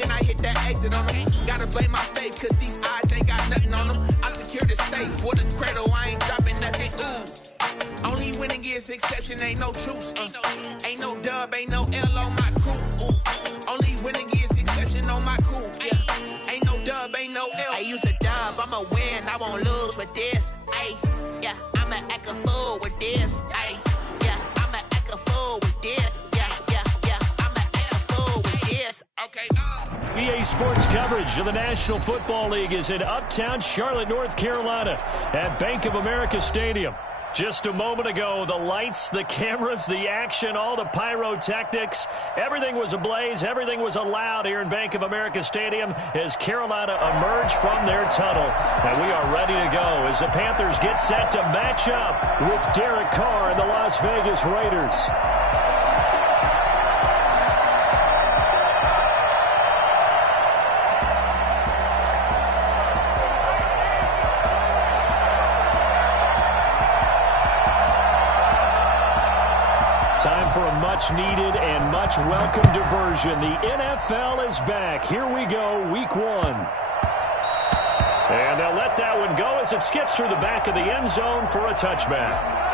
then I hit that exit on them. Gotta blame my faith, cause these odds ain't got nothing on them. I secure the safe for the cradle, I ain't dropping nothing. Only winning is exception, ain't no truce. Ain't no dub, ain't no L on my crew. Only winning is exception on my crew. Yeah, ain't no dub, ain't no L. I use a dub, I'ma win, I won't lose with this. Ay, yeah, I'ma act a fool with this. Ay, yeah, I'ma act a fool with this. Yeah, I'ma act a fool with this. Okay. EA Sports coverage of the National Football League is in uptown Charlotte, North Carolina at Bank of America Stadium. Just a moment ago, the lights, the cameras, the action, all the pyrotechnics, everything was ablaze, everything was allowed here in Bank of America Stadium as Carolina emerged from their tunnel. And we are ready to go as the Panthers get set to match up with Derek Carr and the Las Vegas Raiders. Time for a much-needed and much-welcome diversion. The NFL is back. Here we go, Week 1. And they'll let that one go as it skips through the back of the end zone for a touchback.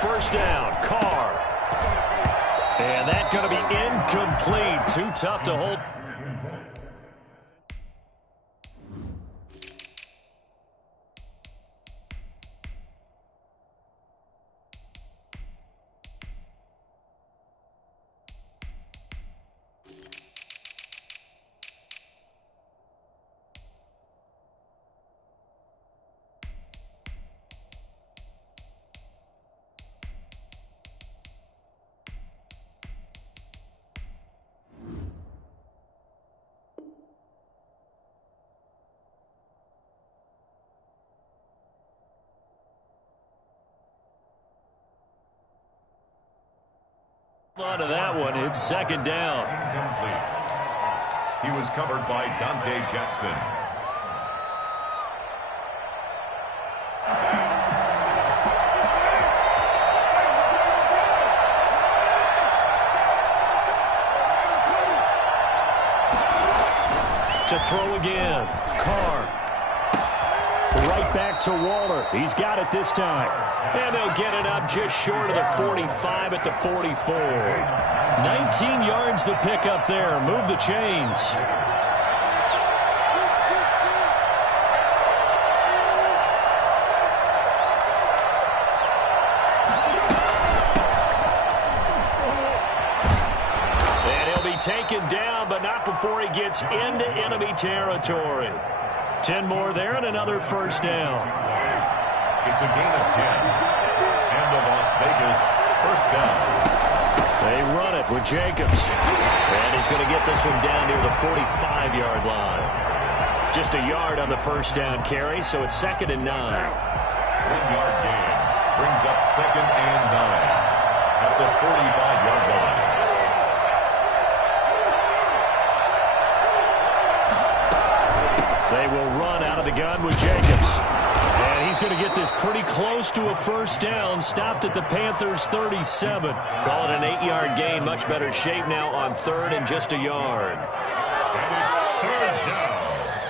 First down, Carr. And that's going to be incomplete. Too tough to hold. On to that one. It's second down. Incomplete. He was covered by Dante Jackson. To throw again. Carr. Right back to Waller. He's got it this time. And they'll get it up just short of the 45 at the 44. 19 yards the pick up there. Move the chains. And he'll be taken down, but not before he gets into enemy territory. 10 more there and another first down. It's a gain of 10. And the Las Vegas first down. They run it with Jacobs. And he's going to get this one down near the 45-yard line. Just a yard on the first down carry, so it's 2nd and 9. 1-yard gain brings up 2nd and 9 at the 45-yard line. They will run out of the gun with Jacobs. And he's going to get this pretty close to a first down. Stopped at the Panthers' 37. Call it an 8-yard gain. Much better shape now on 3rd and just a yard. And it's 3rd down.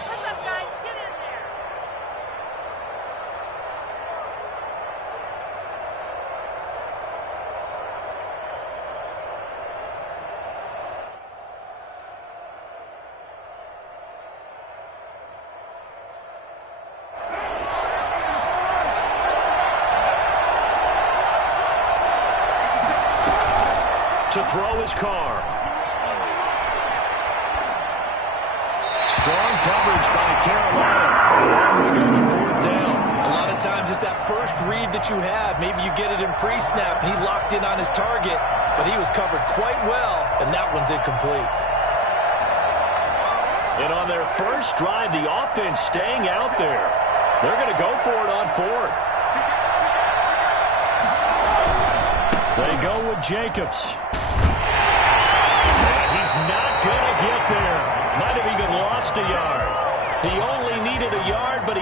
What's up, guys? Get in there. To throw his Carr. Strong coverage by Carolina. We go to 4th down. A lot of times it's that first read that you have. Maybe you get it in pre-snap and he locked in on his target, but he was covered quite well, and that one's incomplete. And on their first drive, the offense staying out there. They're going to go for it on 4th. They go with Jacobs.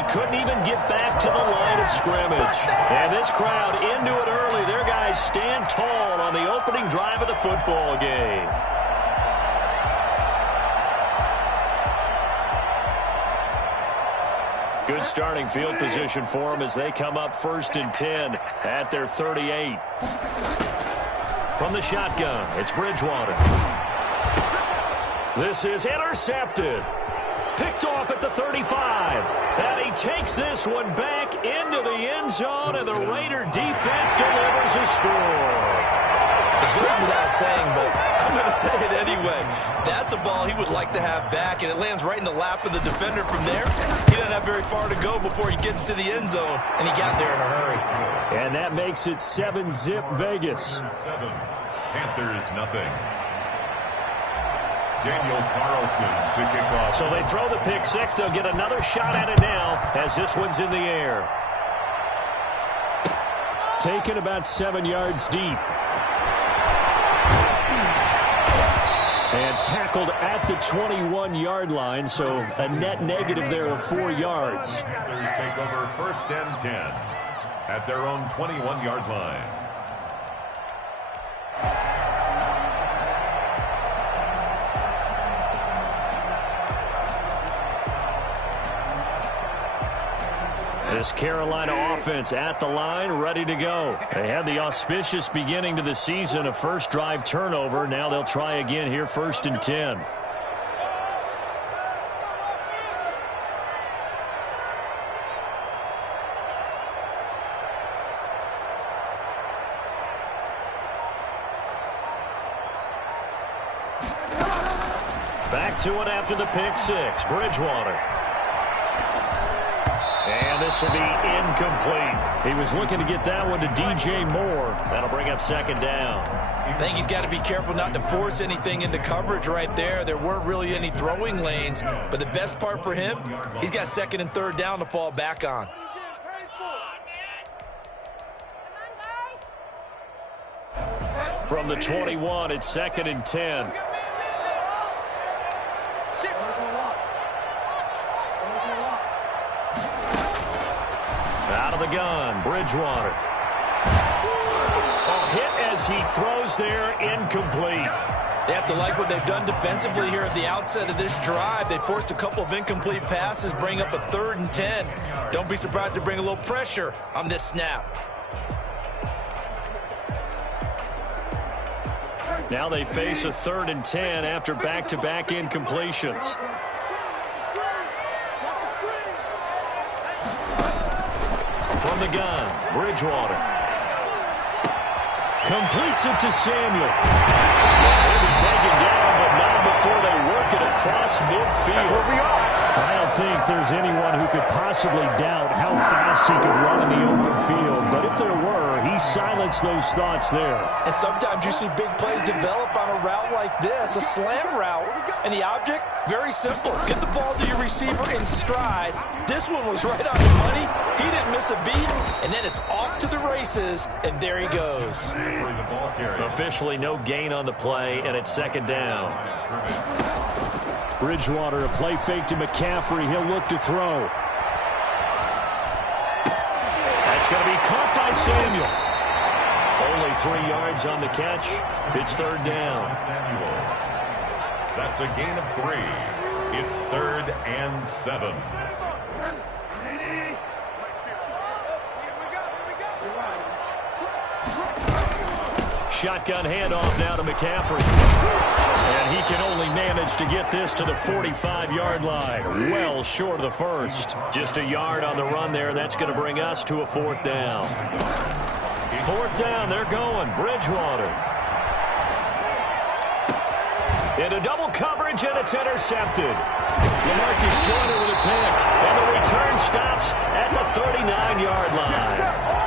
he couldn't even get back to the line of scrimmage. And this crowd into it early. Their guys stand tall on the opening drive of the football game. Good starting field position for them as they come up 1st and 10 at their 38. From the shotgun, it's Bridgewater. This is intercepted. Picked off at the 35. And he takes this one back into the end zone, and the Raider defense delivers a score. It goes without saying, but I'm going to say it anyway. That's a ball he would like to have back, and it lands right in the lap of the defender from there. He doesn't have very far to go before he gets to the end zone, and he got there in a hurry. And that makes it 7-zip Vegas. 7, Panthers nothing. Daniel Carlson to kick off. So they throw the pick six. They'll get another shot at it now as this one's in the air. Taken about 7 yards deep. And tackled at the 21-yard line, so a net negative there of 4 yards. Panthers take over 1st and 10 at their own 21-yard line. This Carolina offense at the line, ready to go. They had the auspicious beginning to the season, a first drive turnover. Now they'll try again here, 1st and 10. Back to it after the pick six. Bridgewater. And this will be incomplete. He was looking to get that one to DJ Moore. That'll bring up 2nd down. I think he's got to be careful not to force anything into coverage right there. There weren't really any throwing lanes, but the best part for him, he's got 2nd and 3rd down to fall back on. From the 21, it's 2nd and 10. Out of the gun, Bridgewater. A hit as he throws there, incomplete. They have to like what they've done defensively here at the outset of this drive. They forced a couple of incomplete passes, bring up a 3rd and 10. Don't be surprised to bring a little pressure on this snap. Now they face a 3rd and 10 after back-to-back incompletions. From the gun, Bridgewater. Completes it to Samuel. He'll be taken down, but not before they work it across midfield. I don't think there's anyone who could possibly doubt how fast he could run in the open field. But if there were, he silenced those thoughts there. And sometimes you see big plays develop on a route like this, a slant route. And the object, very simple. Get the ball to your receiver in stride. This one was right on the money. He didn't miss a beat. And then it's off to the races, and there he goes. Officially no gain on the play, and it's 2nd down. Bridgewater, a play fake to McCaffrey. He'll look to throw. That's going to be caught by Samuel. Only 3 yards on the catch. It's 3rd down. That's a gain of 3. It's 3rd and 7. Shotgun handoff now to McCaffrey. And he can only manage to get this to the 45-yard line. Well short of the first. Just a yard on the run there. That's going to bring us to a 4th down. 4th down, they're going. Bridgewater. Into double coverage, and it's intercepted. LaMarcus Joyner with a pick. And the return stops at the 39-yard line.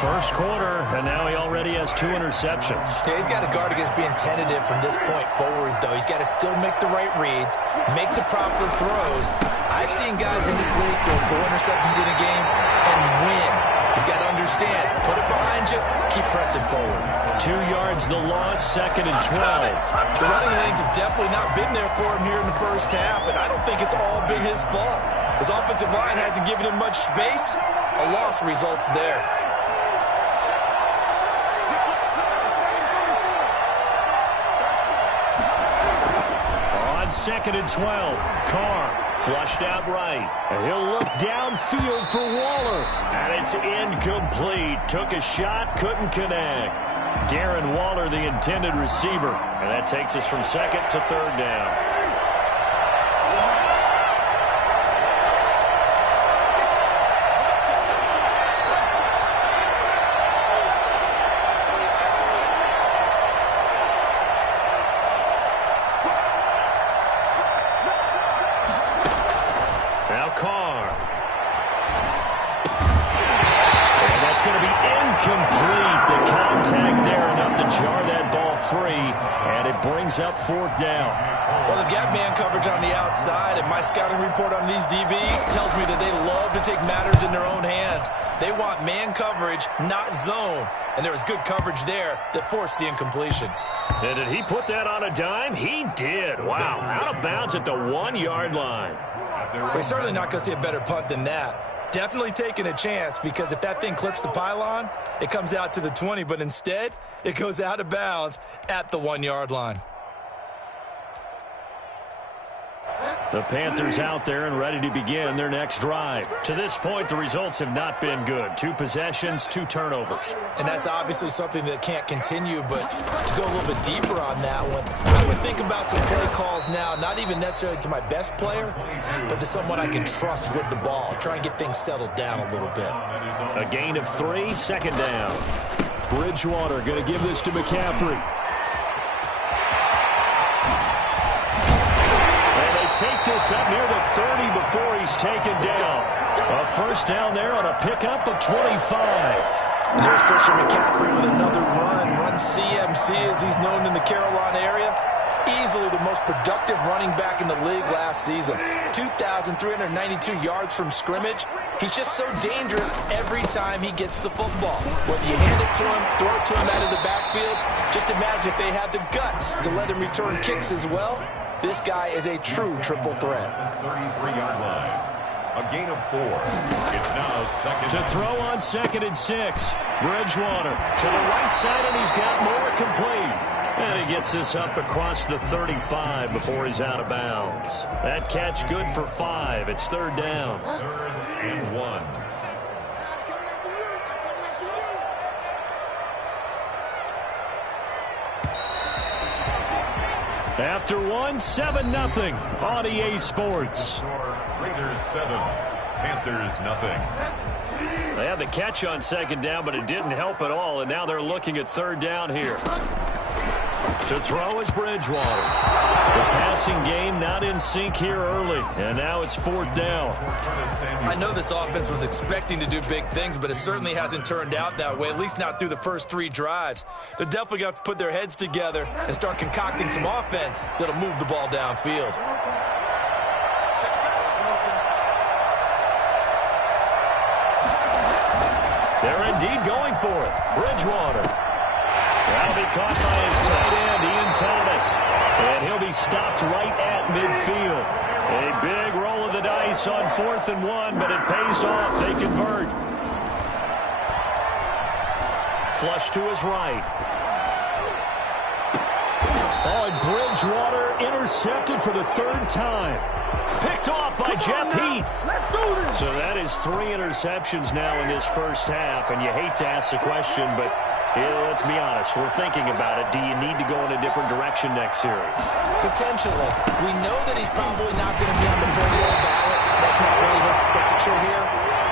First quarter, and now he already has 2 interceptions. Yeah, he's got to guard against being tentative from this point forward, though. He's got to still make the right reads, make the proper throws. I've seen guys in this league throw 4 interceptions in a game and win. He's got to understand, put it behind you, keep pressing forward. 2 yards the loss, 2nd and 12. The running lanes have definitely not been there for him here in the first half, and I don't think it's all been his fault. His offensive line hasn't given him much space. A loss results there. On 2nd and 12, Carr flushed out right. And he'll look downfield for Waller. And it's incomplete. Took a shot, couldn't connect. Darren Waller, the intended receiver. And that takes us from 2nd to 3rd down. Now Carr. And that's going to be incomplete. The contact there enough to jar that ball free, and it brings up 4th down. Well, they've got man coverage on the outside, and my scouting report on these DBs tells me that they love to take matters in their own hands. They want man coverage, not zone, and there was good coverage there that forced the incompletion. And did he put that on a dime? He did. Wow, out of bounds at the 1-yard line. We're certainly not going to see a better punt than that. Definitely taking a chance, because if that thing clips the pylon, it comes out to the 20, but instead, it goes out of bounds at the 1-yard line. The Panthers out there and ready to begin their next drive. To this point, the results have not been good. 2 possessions, 2 turnovers. And that's obviously something that can't continue, but to go a little bit deeper on that one, I would think about some play calls now, not even necessarily to my best player, but to someone I can trust with the ball. Try and get things settled down a little bit. A gain of 3, 2nd down. Bridgewater going to give this to McCaffrey. Take this up near the 30 before he's taken down. A 1st down there on a pickup of 25. And there's Christian McCaffrey with another run CMC as he's known in the Carolina area. Easily the most productive running back in the league last season. 2,392 yards from scrimmage. He's just so dangerous every time he gets the football. Whether you hand it to him, throw it to him out of the backfield, just imagine if they had the guts to let him return kicks as well. This guy is a true triple threat. 33-yard line. A gain of 4. It's now 2nd. To throw on 2nd and 6. Bridgewater to the right side, and he's got more complete. And he gets this up across the 35 before he's out of bounds. That catch good for 5. It's 3rd down. 3rd and 1. After 1, 7-0 on EA Sports. Raiders 7, Panthers nothing. They had the catch on 2nd down, but it didn't help at all, and now they're looking at 3rd down here. To throw is Bridgewater. The passing game not in sync here early, and now it's 4th down. I know this offense was expecting to do big things, but it certainly hasn't turned out that way, at least not through the first 3 drives. They're definitely going to have to put their heads together and start concocting some offense that'll move the ball downfield. They're indeed going for it. Bridgewater. That'll be caught by his tight end, Ian Thomas. And he'll be stopped right at midfield. A big roll of the dice on 4th and 1, but it pays off. They convert. Flush to his right. Oh, and Bridgewater intercepted for the 3rd time. Picked off by Jeff Heath. So that is 3 interceptions now in this first half, and you hate to ask the question, but let's be honest, we're thinking about it. Do you need to go in a different direction next series? Potentially. We know that he's probably not going to be on the Pro Bowl ballot. That's not really his stature here,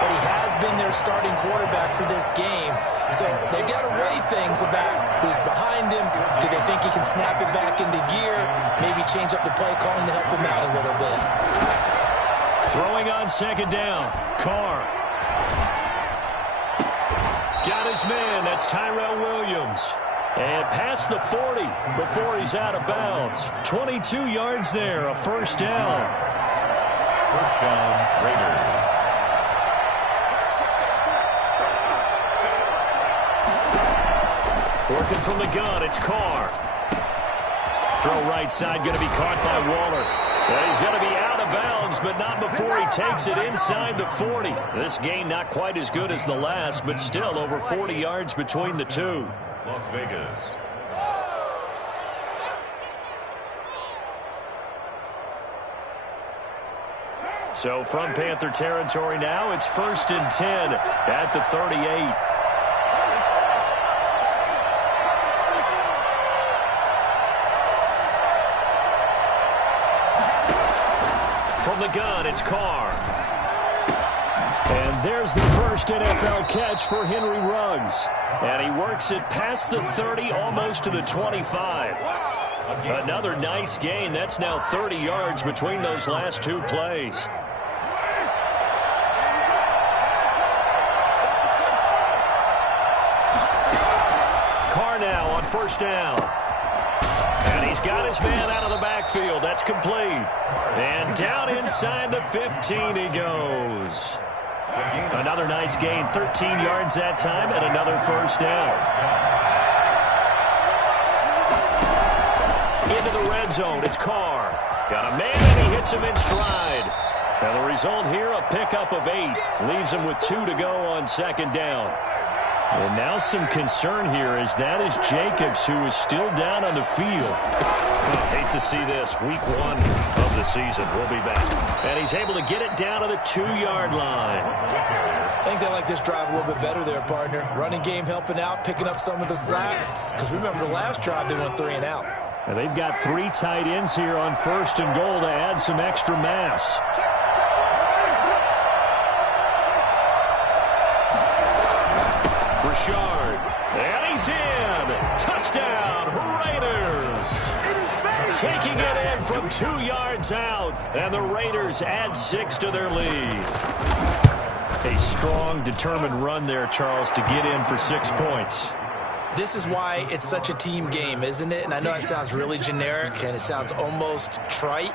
but he has been their starting quarterback for this game. So they've got to weigh things about who's behind him. Do they think he can snap it back into gear? Maybe change up the play calling to help him out a little bit. Throwing on 2nd down. Carr. Got his man. That's Tyrell Williams. And past the 40 before he's out of bounds. 22 yards there. A 1st down. 1st down, Raiders. Working from the gun, it's Carr. Throw right side, going to be caught by Waller. And he's going to be out of bounds, but not before he takes it inside the 40. This gain not quite as good as the last, but still over 40 yards between the two. Las Vegas. So from Panther territory now, it's 1st and 10 at the 38. From the gun, it's Carr. And there's the first NFL catch for Henry Ruggs. And he works it past the 30, almost to the 25. Another nice gain. That's now 30 yards between those last two plays. Carr now on 1st down. And he's got his man out of the backfield. That's complete. And down inside the 15 he goes. Another nice gain, 13 yards that time, and another 1st down. Into the red zone, it's Carr. Got a man, and he hits him in stride. And the result here, a pickup of 8. Leaves him with 2 to go on 2nd down. And now some concern here as that is Jacobs, who is still down on the field. Oh, hate to see this. Week 1 of the season. We'll be back. And he's able to get it down to the 2-yard line. I think they like this drive a little bit better there, partner. Running game helping out, picking up some of the slack. Because remember, the last drive they went 3 and out. And they've got 3 tight ends here on 1st and goal to add some extra mass. Richard, and he's in. Touchdown, Raiders. Taking it in from 2 yards out, and the Raiders add 6 to their lead. A strong, determined run there, Charles, to get in for 6 points. This is why it's such a team game, isn't it? And I know it sounds really generic, and it sounds almost trite,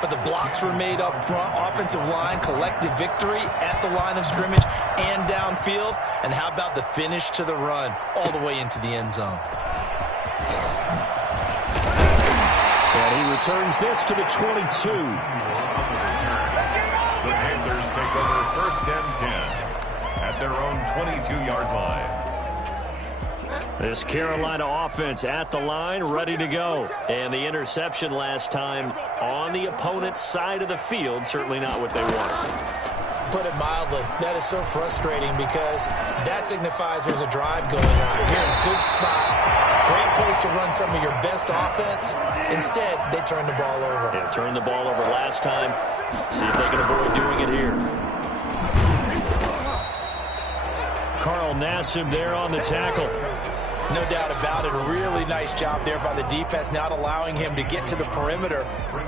but the blocks were made up front, offensive line, collective victory at the line of scrimmage and downfield. And how about the finish to the run all the way into the end zone? And he returns this to the 22. The Panthers take over 1st and 10 at their own 22-yard line. This Carolina offense at the line, ready to go. And the interception last time on the opponent's side of the field, certainly not what they wanted. Put it mildly, that is so frustrating because that signifies there's a drive going on. You're in a good spot, great place to run some of your best offense. Instead, they turn the ball over. Yeah, turned the ball over last time. See if they can avoid doing it here. Carl Nassib there on the tackle. No doubt about it. A really nice job there by the defense, not allowing him to get to the perimeter.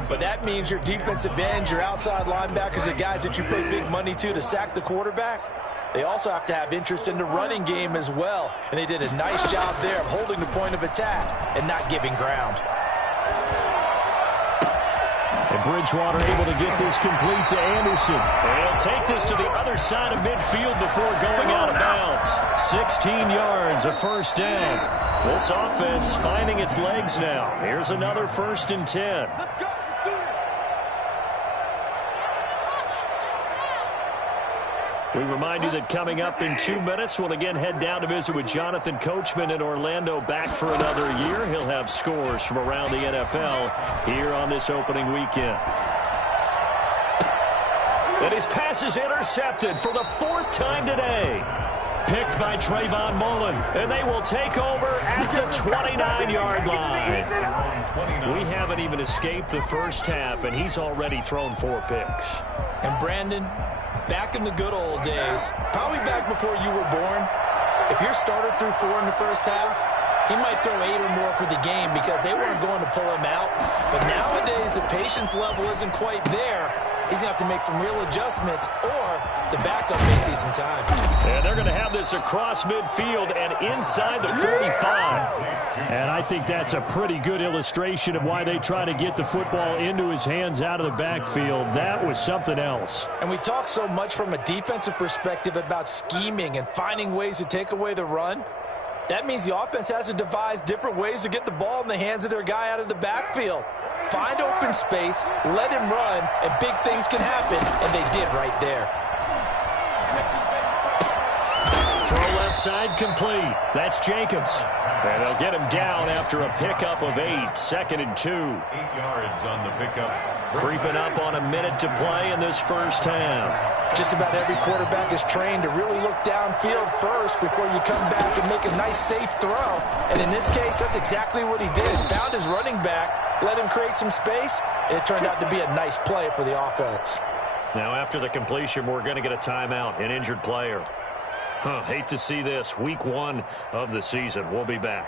But that means your defensive ends, your outside linebackers, the guys that you pay big money to sack the quarterback, they also have to have interest in the running game as well. And they did a nice job there of holding the point of attack and not giving ground. And Bridgewater able to get this complete to Anderson. And he'll take this to the other side of midfield before going out of bounds. 16 yards, a 1st down. This offense finding its legs now. Here's another 1st and 10. We remind you that coming up in 2 minutes, we'll again head down to visit with Jonathan Coachman in Orlando, back for another year. He'll have scores from around the NFL here on this opening weekend. And his pass is intercepted for the 4th time today. Picked by Trayvon Mullen, and they will take over at the 29-yard line. We haven't even escaped the first half, and he's already thrown 4 picks. And Brandon, back in the good old days, probably back before you were born, if your starter threw 4 in the first half, he might throw 8 or more for the game because they weren't going to pull him out. But nowadays, the patience level isn't quite there. He's going to have to make some real adjustments, or the backup may see some time. And they're going to have this across midfield and inside the 45. And I think that's a pretty good illustration of why they try to get the football into his hands out of the backfield. That was something else. And we talk so much from a defensive perspective about scheming and finding ways to take away the run. That means the offense has to devise different ways to get the ball in the hands of their guy out of the backfield. Find open space, let him run, and big things can happen, and they did right there. Throw left side complete. That's Jacobs. And they'll get him down after a pickup of 8. 2nd and 2. 8 yards on the pickup. Creeping up on a minute to play in this first half. Just about every quarterback is trained to really look downfield first before you come back and make a nice, safe throw. And in this case, that's exactly what he did. Found his running back, let him create some space, and it turned out to be a nice play for the offense. Now, after the completion, we're going to get a timeout, an injured player. Hate to see this. Week 1 of the season. We'll be back.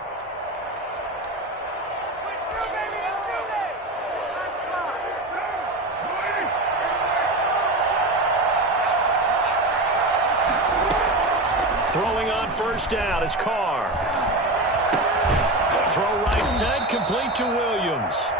Throwing on first down is Carr. Throw right side, complete to Williams.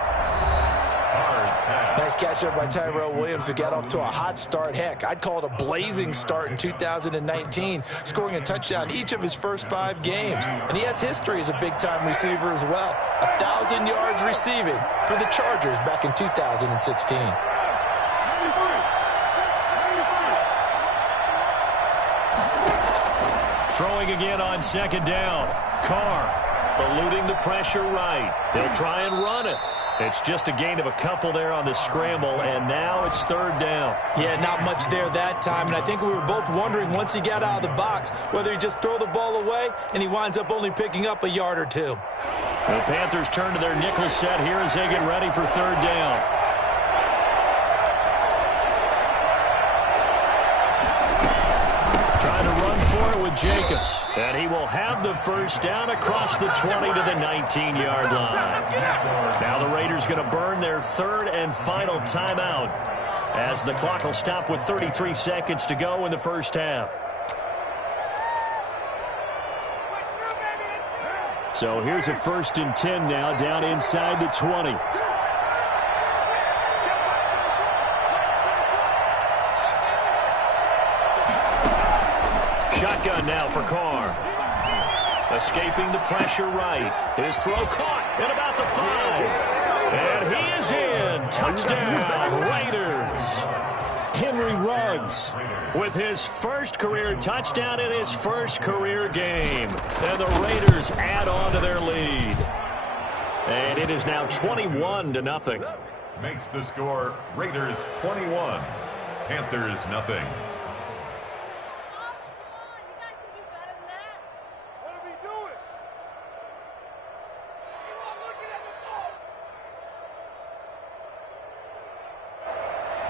Nice catch there by Tyrell Williams, who got off to a hot start. Heck, I'd call it a blazing start in 2019, scoring a touchdown each of his first 5 games. And he has history as a big-time receiver as well. 1,000 yards receiving for the Chargers back in 2016. Throwing again on 2nd down. Carr eluding the pressure right. They'll try and run it. It's just a gain of a couple there on the scramble, and now it's 3rd down. Yeah, not much there that time, and I think we were both wondering once he got out of the box whether he'd just throw the ball away, and he winds up only picking up a yard or 2. The Panthers turn to their nickel set here as they get ready for 3rd down. Trying to run for it with Jacobs, and he will have the first down across the 20 to the 19-yard line. Now the Raiders going to burn their 3rd and final timeout as the clock will stop with 33 seconds to go in the first half. So here's a 1st and 10 now down inside the 20. Shotgun now for Carr. Escaping the pressure right. His throw caught at about the 5. And he is in. Touchdown, Raiders. Henry Ruggs with his first career touchdown in his first career game. And the Raiders add on to their lead. And it is now 21-0. Makes the score Raiders 21, Panthers nothing.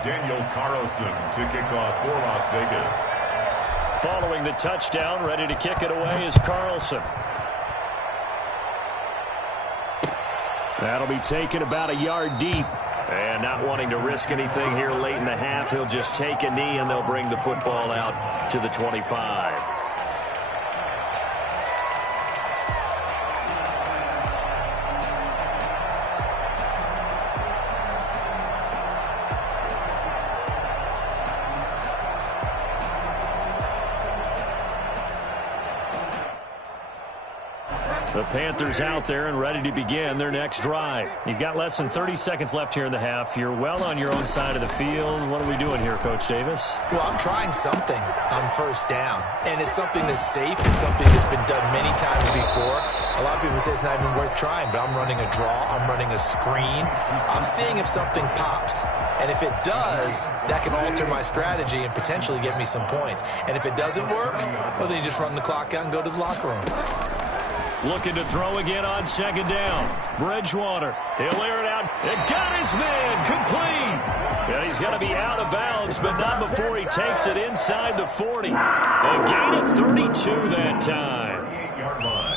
Daniel Carlson to kick off for Las Vegas. Following the touchdown, ready to kick it away is Carlson. That'll be taken about a yard deep. And not wanting to risk anything here late in the half, he'll just take a knee and they'll bring the football out to the 25. The Panthers out there and ready to begin their next drive. You've got less than 30 seconds left here in the half. You're well on your own side of the field. What are we doing here, Coach Davis? Well, I'm trying something on first down. And it's something that's safe. It's something that's been done many times before. A lot of people say it's not even worth trying, but I'm running a draw. I'm running a screen. I'm seeing if something pops. And if it does, that can alter my strategy and potentially get me some points. And if it doesn't work, well, then you just run the clock out and go to the locker room. Looking to throw again on 2nd down. Bridgewater. He'll air it out. It got his man complete. And he's going to be out of bounds, but not before he takes it inside the 40. A gain of 32 that time. 8-yard line.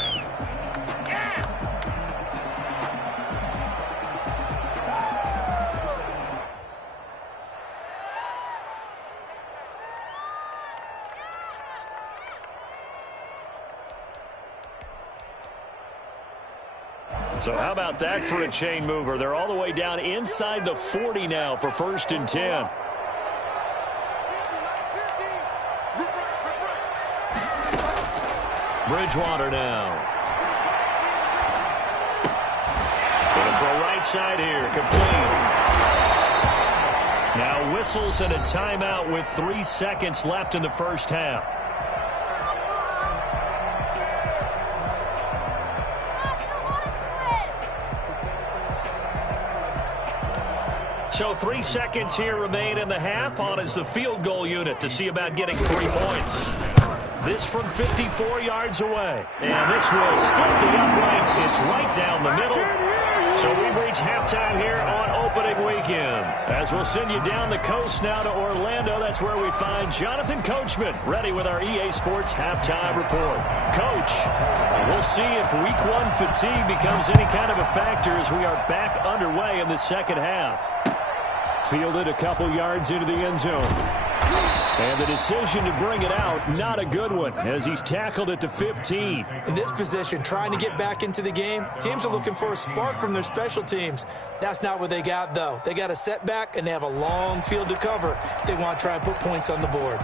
So how about that for a chain mover? They're all the way down inside the 40 now for 1st and 10. Bridgewater now. Going for a right side here. Complete. Now whistles and a timeout with 3 seconds left in the first half. So 3 seconds here remain in the half. On is the field goal unit to see about getting 3 points. This from 54 yards away. And this will split the uprights. It's right down the middle. So we've reached halftime here on opening weekend. As we'll send you down the coast now to Orlando, that's where we find Jonathan Coachman ready with our EA Sports halftime report. Coach, we'll see if week 1 fatigue becomes any kind of a factor as we are back underway in the second half. Fielded a couple yards into the end zone. And the decision to bring it out, not a good one, as he's tackled at the 15. In this position, trying to get back into the game, teams are looking for a spark from their special teams. That's not what they got, though. They got a setback, and they have a long field to cover if they want to try and put points on the board.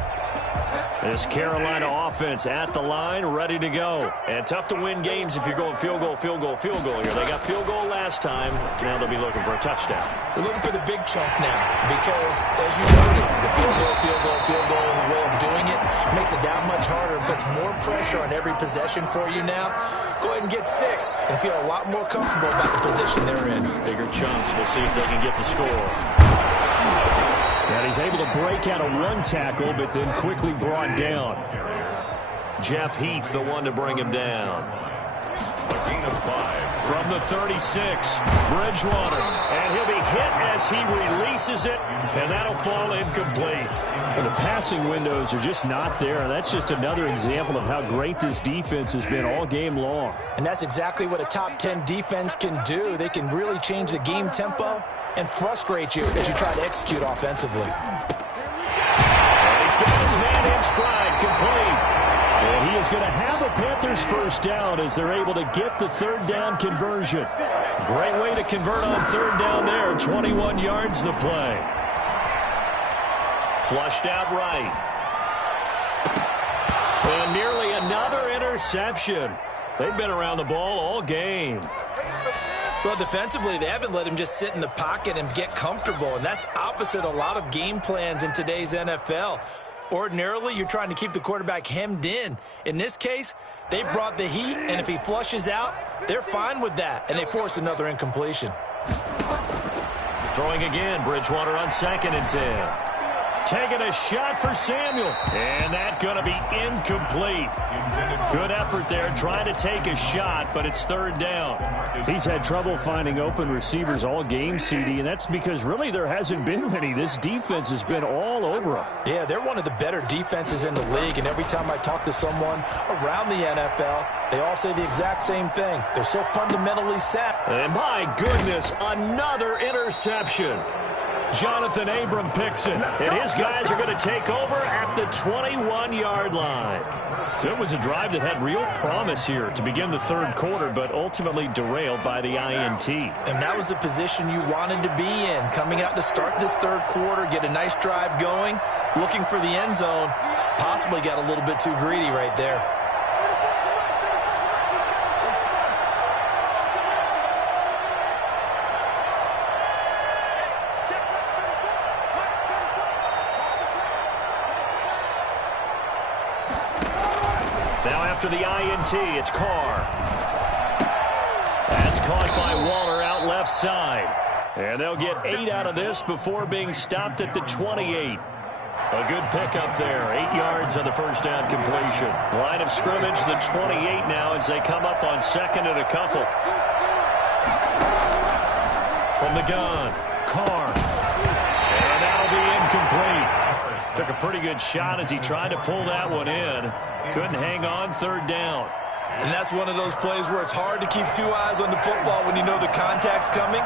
This Carolina offense at the line, ready to go. And tough to win games if you're going field goal, field goal, field goal here. They got field goal last time. Now they'll be looking for a touchdown. They're looking for the big chunk now because, as you noted, the field goal, field goal, field goal, and the way of doing it makes it that much harder and puts more pressure on every possession for you now. Go ahead and get 6 and feel a lot more comfortable about the position they're in. Bigger chunks. We'll see if they can get the score. And he's able to break out of 1 tackle, but then quickly brought down. Jeff Heath, the one to bring him down. A gain of 5. From the 36, Bridgewater. And he'll be hit as he releases it, and that'll fall incomplete. And the passing windows are just not there. That's just another example of how great this defense has been all game long. And that's exactly what a top 10 defense can do. They can really change the game tempo and frustrate you as you try to execute offensively. And he's got his man in stride, complete. And he is going to have a Panthers first down as they're able to get the third down conversion. Great way to convert on third down there. 21 yards the play. Flushed out right. And nearly another interception. They've been around the ball all game. Well, defensively, they haven't let him just sit in the pocket and get comfortable, and that's opposite a lot of game plans in today's NFL. Ordinarily, you're trying to keep the quarterback hemmed in. In this case, they brought the heat, and if he flushes out, they're fine with that, and they force another incompletion. Throwing again, Bridgewater on 2nd and 10. Taking a shot for Samuel. And that's going to be incomplete. Good effort there trying to take a shot, but it's third down. He's had trouble finding open receivers all game, CD, and that's because really there hasn't been many. This defense has been all over him. Yeah, they're one of the better defenses in the league, and every time I talk to someone around the NFL, they all say the exact same thing. They're so fundamentally sound. And my goodness, another interception. Jonathan Abram picks it, and his guys are going to take over at the 21-yard line. So it was a drive that had real promise here to begin the third quarter, but ultimately derailed by the INT. And that was the position you wanted to be in, coming out to start this third quarter, get a nice drive going, looking for the end zone, possibly got a little bit too greedy right there. After the INT, it's Carr. That's caught by Waller out left side. And they'll get 8 out of this before being stopped at the 28. A good pickup there. 8 yards on the first down completion. Line of scrimmage, the 28 now as they come up on 2nd and a couple. From the gun, Carr. And that'll be incomplete. Took a pretty good shot as he tried to pull that one in. Couldn't hang on, third down. And that's one of those plays where it's hard to keep 2 eyes on the football when you know the contact's coming,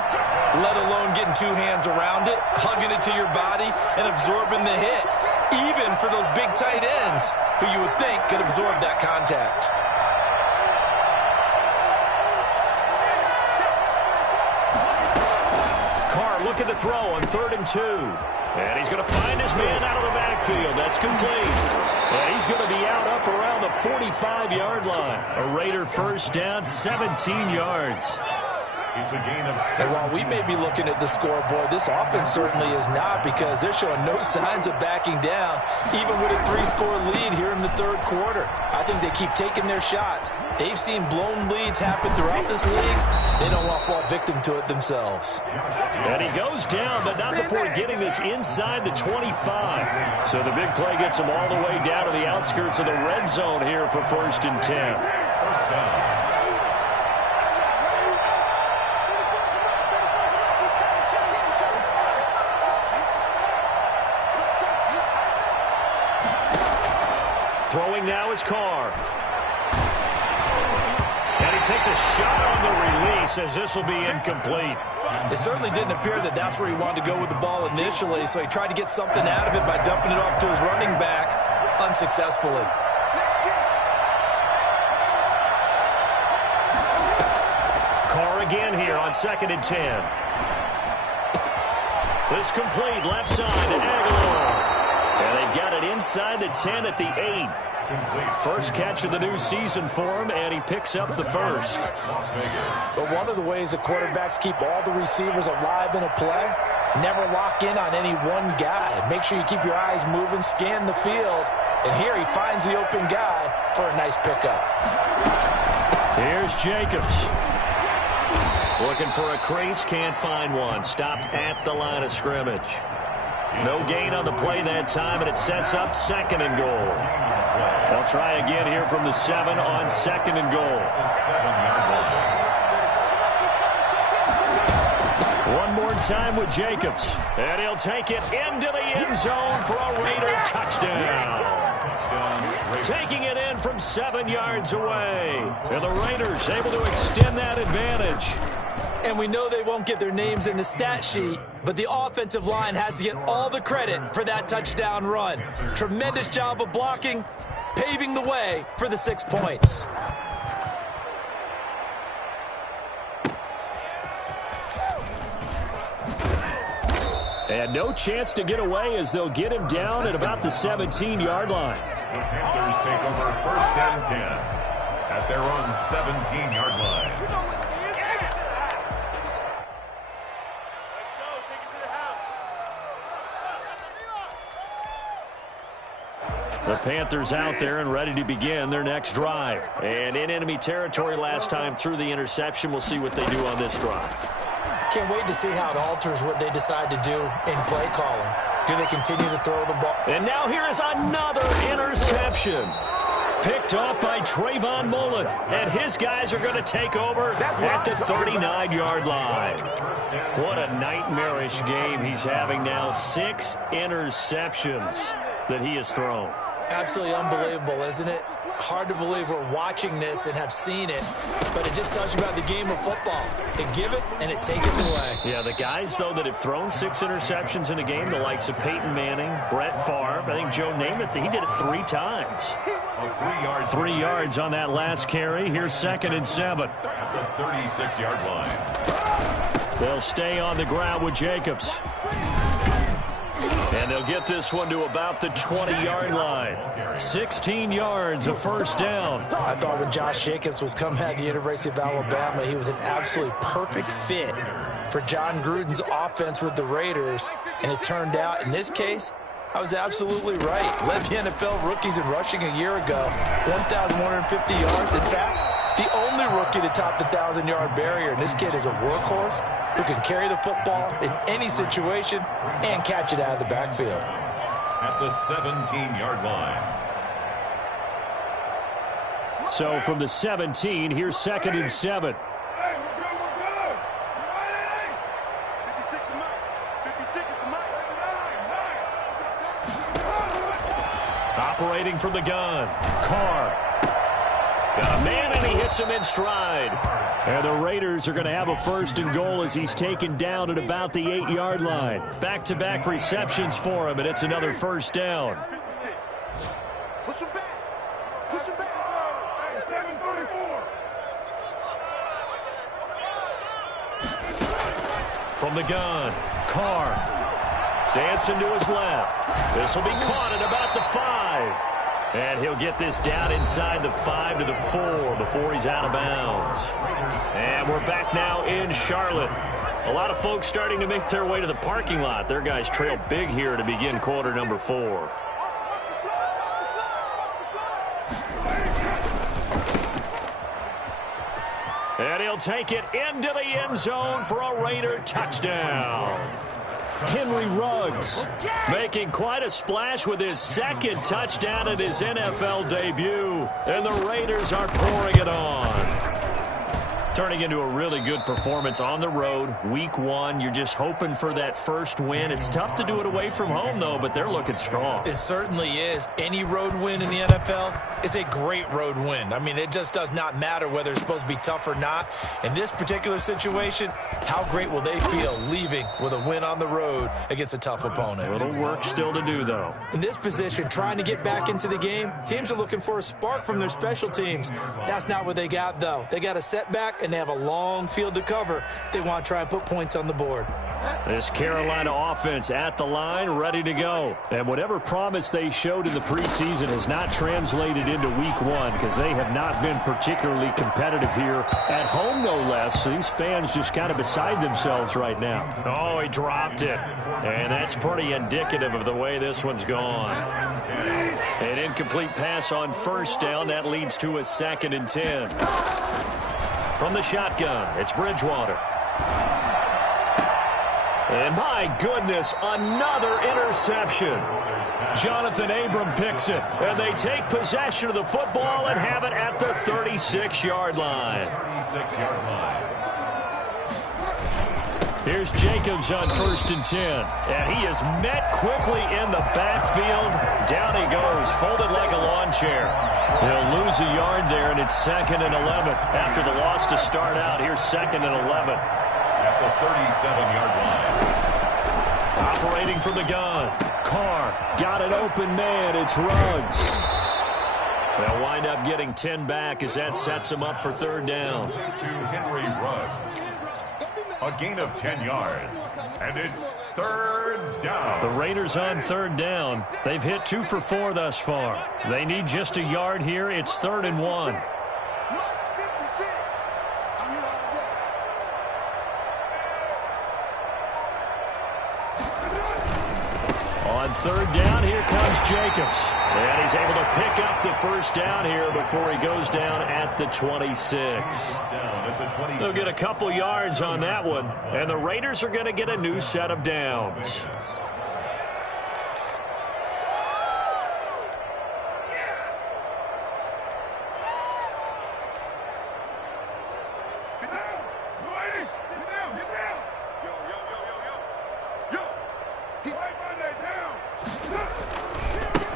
let alone getting 2 hands around it, hugging it to your body, and absorbing the hit, even for those big tight ends who you would think could absorb that contact. Carr looking to throw on 3rd and 2. And he's going to find his man out of the backfield. That's complete. And he's going to be out up around the 45-yard line. A Raider first down, 17 yards. It's a gain of 7. And while we may be looking at the scoreboard, this offense certainly is not, because they're showing no signs of backing down, even with a 3-score lead here in the 3rd quarter. I think they keep taking their shots. They've seen blown leads happen throughout this league. They don't want to fall victim to it themselves. And he goes down, but not before getting this inside the 25. So the big play gets him all the way down to the outskirts of the red zone here for 1st and 10. First down. Throwing now is Carr. And he takes a shot on the release as this will be incomplete. It certainly didn't appear that that's where he wanted to go with the ball initially, so he tried to get something out of it by dumping it off to his running back unsuccessfully. Carr again here on 2nd and 10. This complete left side to Aguilar. And they've got it inside the 10 at the 8. First catch of the new season for him, and he picks up the first. But one of the ways that quarterbacks keep all the receivers alive in a play, never lock in on any one guy. Make sure you keep your eyes moving, scan the field, and here he finds the open guy for a nice pickup. Here's Jacobs. Looking for a crease, can't find one. Stopped at the line of scrimmage. No gain on the play that time, and it sets up 2nd and goal. They'll try again here from the 7 on 2nd and goal. One more time with Jacobs. And he'll take it into the end zone for a Raider touchdown. Taking it in from 7 yards away. And the Raiders able to extend that advantage. And we know they won't get their names in the stat sheet, but the offensive line has to get all the credit for that touchdown run. Tremendous job of blocking, paving the way for the 6 points. And no chance to get away as they'll get him down at about the 17-yard line. The Panthers take over 1st and 10 at their own 17-yard line. The Panthers out there and ready to begin their next drive. And in enemy territory last time through the interception. We'll see what they do on this drive. Can't wait to see how it alters what they decide to do in play calling. Do they continue to throw the ball? And now here is another interception. Picked off by Trayvon Mullen. And his guys are going to take over at the 39-yard line. What a nightmarish game he's having now. 6 interceptions that he has thrown. Absolutely unbelievable, isn't it? Hard to believe we're watching this and have seen it, but it just tells you about the game of football. It giveth and it taketh away. Yeah, the guys, though, that have thrown 6 interceptions in a game, the likes of Peyton Manning, Brett Favre, I think Joe Namath, he did it 3 times. 3 yards on that last carry. Here's 2nd and 7. At the 36-yard line. They'll stay on the ground with Jacobs. And they'll get this one to about the 20-yard line. 16 yards, a first down. I thought when Josh Jacobs was coming out of the University of Alabama, he was an absolutely perfect fit for John Gruden's offense with the Raiders. And it turned out, in this case, I was absolutely right. Led the NFL rookies in rushing a year ago, 1,150 yards. In fact, the only rookie to top the 1,000-yard barrier. And this kid is a workhorse who can carry the football in any situation and catch it out of the backfield. At the 17-yard line. So from the 17, here's 2nd and 7. Operating from the gun, Carr. Got a man, and he hits him in stride. And the Raiders are going to have a 1st and goal as he's taken down at about the 8-yard line. Back-to-back receptions for him, and it's another first down. Push him back. Push him back. From the gun, Carr dancing to his left. This will be caught at about the 5. And he'll get this down inside the 5 to the 4 before he's out of bounds. And we're back now in Charlotte. A lot of folks starting to make their way to the parking lot. Their guys trail big here to begin quarter number 4. And he'll take it into the end zone for a Raider touchdown. Henry Ruggs making quite a splash with his second touchdown at his NFL debut. And the Raiders are pouring it on. Turning into a really good performance on the road. Week 1, you're just hoping for that first win. It's tough to do it away from home, though, but they're looking strong. It certainly is. Any road win in the NFL is a great road win. I mean, it just does not matter whether it's supposed to be tough or not. In this particular situation, how great will they feel leaving with a win on the road against a tough opponent? A little work still to do, though. In this position, trying to get back into the game, teams are looking for a spark from their special teams. That's not what they got, though. They got a setback, and they have a long field to cover if they want to try and put points on the board. This Carolina offense at the line, ready to go. And whatever promise they showed in the preseason has not translated into week 1 because they have not been particularly competitive here at home, no less. These fans just kind of beside themselves right now. Oh, he dropped it. And that's pretty indicative of the way this one's gone. An incomplete pass on first down. That leads to a 2nd and 10. From the shotgun, it's Bridgewater. And my goodness, another interception. Jonathan Abram picks it, and they take possession of the football and have it at the 36-yard line. Here's Jacobs on 1st and 10, and he is met quickly in the backfield. Down he goes, folded like a lawn chair. He'll lose a yard there, and it's 2nd and 11. After the loss to start out, here's 2nd and 11. At the 37-yard line. Operating from the gun, Carr got an open man. It's Ruggs. They'll wind up getting 10 back as that sets him up for 3rd down. To Henry Ruggs. A gain of 10 yards, and it's 3rd down. The Raiders on 3rd down. They've hit 2 for 4 thus far. They need just a yard here. It's 3rd and 1. On 3rd down, here comes Jacobs. And he's able to pick up the 1st down here before he goes down at the 26. They'll get a couple yards on that one, and the Raiders are going to get a new set of downs.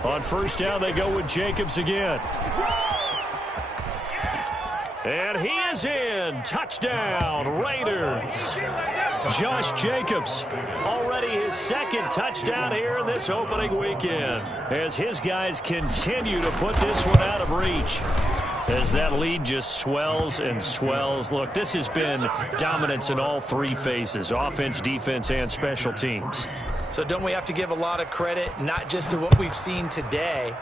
On 1st down, they go with Jacobs again. And he is in. Touchdown, Raiders. Josh Jacobs, already his 2nd touchdown here in this opening weekend, as his guys continue to put this one out of reach. As that lead just swells and swells. Look, this has been dominance in all 3 phases, offense, defense, and special teams. So don't we have to give a lot of credit, not just to what we've seen today,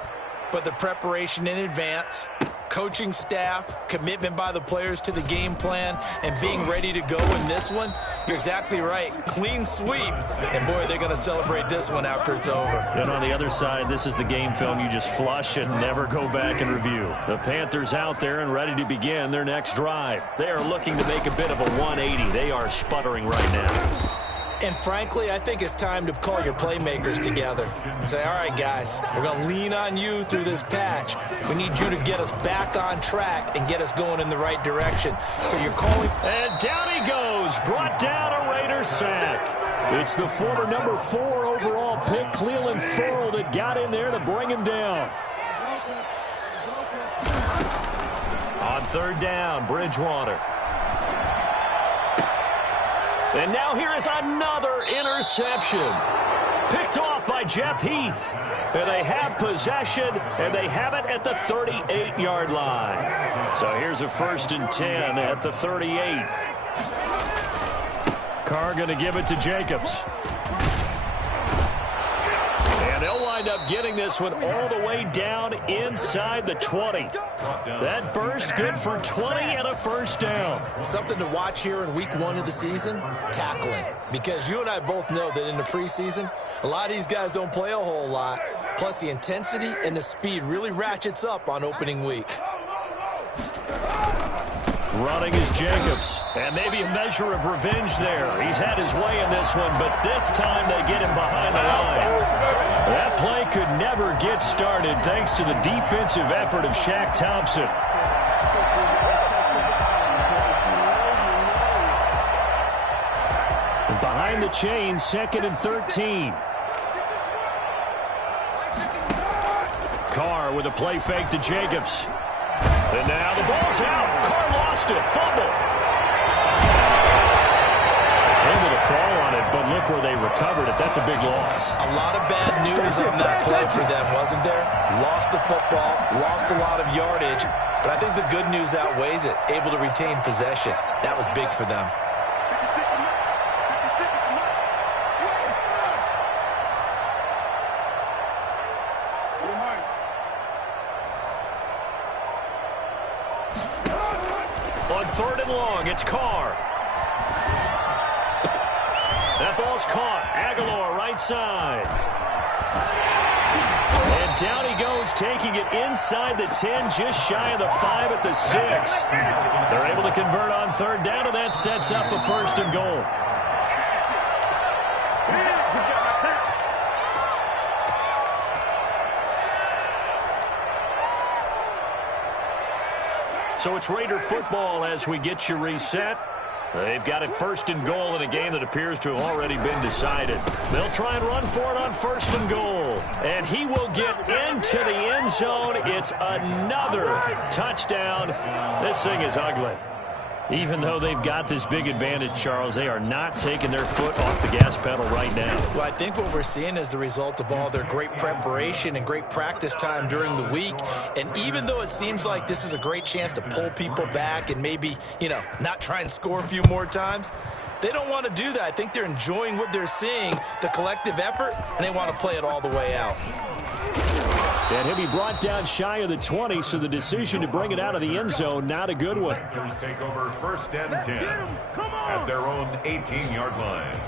but the preparation in advance, coaching staff, commitment by the players to the game plan, and being ready to go in this one? You're exactly right. Clean sweep. And, boy, they're going to celebrate this one after it's over. And on the other side, this is the game film you just flush and never go back and review. The Panthers out there and ready to begin their next drive. They are looking to make a bit of a 180. They are sputtering right now. And frankly, I think it's time to call your playmakers together and say, all right, guys, we're going to lean on you through this patch. We need you to get us back on track and get us going in the right direction. So you're calling. And down he goes. Brought down a Raiders sack. It's the former number 4 overall pick, Cleveland Ferrell, that got in there to bring him down. On 3rd down, Bridgewater. And now here is another interception. Picked off by Jeff Heath. And they have possession, and they have it at the 38-yard line. So here's a 1st and 10 at the 38. Carr going to give it to Jacobs. And they'll wind up getting this one all the way down inside the 20. That burst good for 20 and a first down. Something to watch here in week 1 of the season, tackling. Because you and I both know that in the preseason, a lot of these guys don't play a whole lot. Plus the intensity and the speed really ratchets up on opening week. Running is Jacobs. And maybe a measure of revenge there. He's had his way in this one, but this time they get him behind the line. That play could never get started thanks to the defensive effort of Shaq Thompson. And behind the chain, 2nd and 13. Carr with a play fake to Jacobs. And now the ball's out. Carr lost it. Fumble. Able to fall on it, but look where they recovered it. That's a big loss. A lot of bad news on that play for them, wasn't there? Lost the football, lost a lot of yardage, but I think the good news outweighs it. Able to retain possession. That was big for them. On 3rd and long, it's Carr. That ball's caught. Aguilar, right side. And down he goes, taking it inside the 10, just shy of the 5 at the 6. They're able to convert on 3rd down, and that sets up a 1st and goal. So it's Raider football as we get you reset. They've got it 1st and goal in a game that appears to have already been decided. They'll try and run for it on 1st and goal. And he will get into the end zone. It's another touchdown. This thing is ugly. Even though they've got this big advantage, Charles, they are not taking their foot off the gas pedal right now. Well, I think what we're seeing is the result of all their great preparation and great practice time during the week. And even though it seems like this is a great chance to pull people back and maybe, not try and score a few more times, they don't want to do that. I think they're enjoying what they're seeing, the collective effort, and they want to play it all the way out. And he'll be brought down shy of the 20, so the decision to bring it out of the end zone, not a good one. Raiders take over 1st and 10 at their own 18-yard line.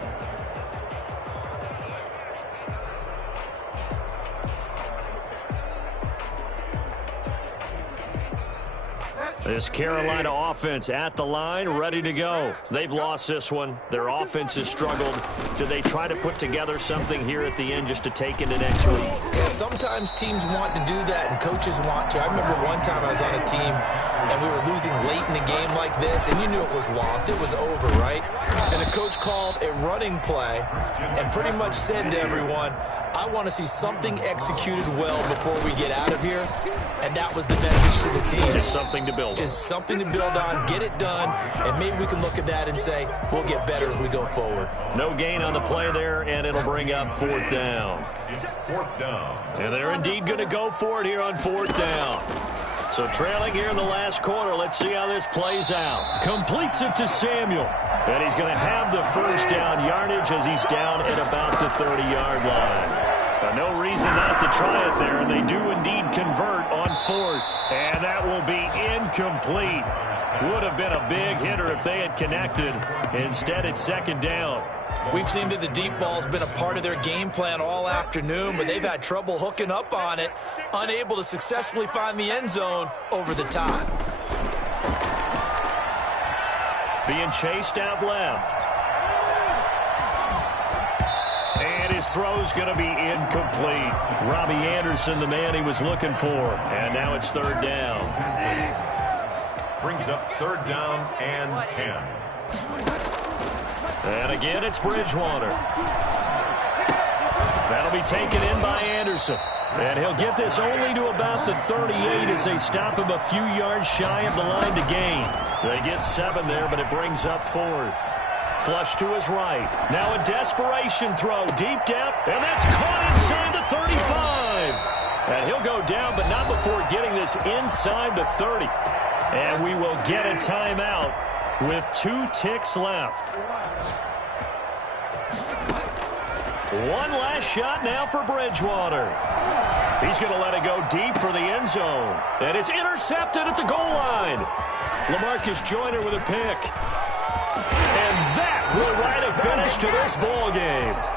This Carolina offense at the line, ready to go. They've lost this one. Their offense has struggled. Do they try to put together something here at the end just to take into next week? Yeah, sometimes teams want to do that and coaches want to. I remember one time I was on a team and we were losing late in a game like this, and you knew it was lost. It was over, right? And the coach called a running play and pretty much said to everyone, I want to see something executed well before we get out of here. And that was the message to the team. Just something to build on. Just something to build on, get it done, and maybe we can look at that and say, we'll get better as we go forward. No gain on the play there, and it'll bring up 4th down. It's 4th down. And they're indeed going to go for it here on 4th down. So trailing here in the last quarter, let's see how this plays out. Completes it to Samuel. And he's going to have the 1st down yardage as he's down at about the 30-yard line. No reason not to try it there, and they do indeed convert on 4th. And that will be incomplete. Would have been a big hitter if they had connected. Instead, it's 2nd down. We've seen that the deep ball's been a part of their game plan all afternoon, but they've had trouble hooking up on it, unable to successfully find the end zone over the top. Being chased out left. And his throw's going to be incomplete. Robbie Anderson, the man he was looking for. And now it's 3rd down. Brings up 3rd down and 10. And again, it's Bridgewater. That'll be taken in by Anderson. And he'll get this only to about the 38 as they stop him a few yards shy of the line to gain. They get 7 there, but it brings up 4th. Flush to his right. Now a desperation throw. Deep depth. And that's caught inside the 35. And he'll go down, but not before getting this inside the 30. And we will get a timeout with 2 ticks left. One last shot now for Bridgewater. He's going to let it go deep for the end zone. And it's intercepted at the goal line. LaMarcus Joyner with a pick. And that will write a finish to this ball game.